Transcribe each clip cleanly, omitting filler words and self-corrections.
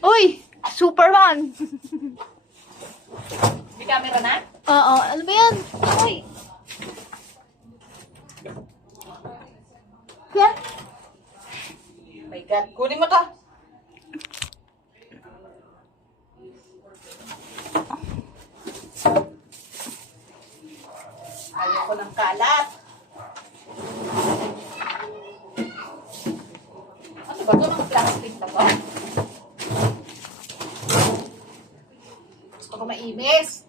Uy! Superman! May camera na? Oo, ano ba yan? Uy! Yan? Oh my God. Kunin mo to. Ayaw ko ng kalat. Ano ba ito? Mga plastic na to? Gusto ko maimis.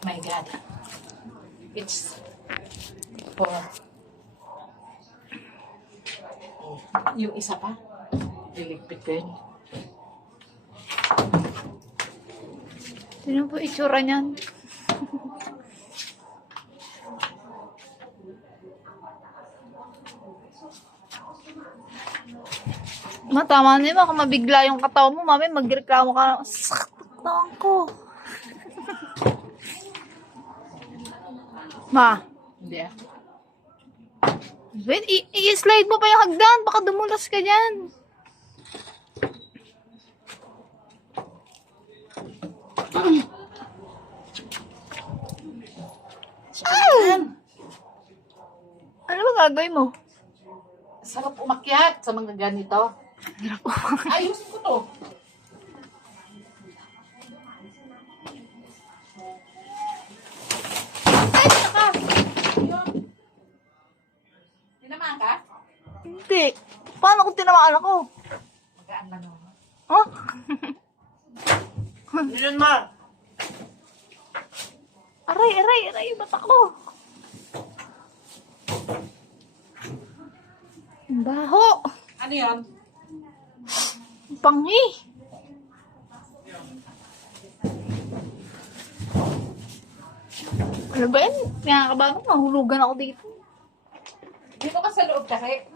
My God. It's for yung isa pa. Liligpit ko yun. Sino po itsura niyan? Tama na yun. Baka mabigla yung katawan mo. Mami, magreklamo ka. Sakit ang katawan ko. Ma. Hindi ah. Wait, i-slide mo pa yung hagdan. Baka dumulas ka dyan. Ayan. Ano ba gagawin mo? Sarap umakyat sa mga ganito. Hirap Ayusin ko to. Ay, naka! Tinamaan ka? Hindi. Paano kung tinamaan ako? Magaan lang ako. Oh? Yun ma! Aray, ba't ako? Ang baho. Ano yun? Ang pangi. Ano ba yan? Kaya kabago, mahulugan ako dito. Dito ka sa loob kasi.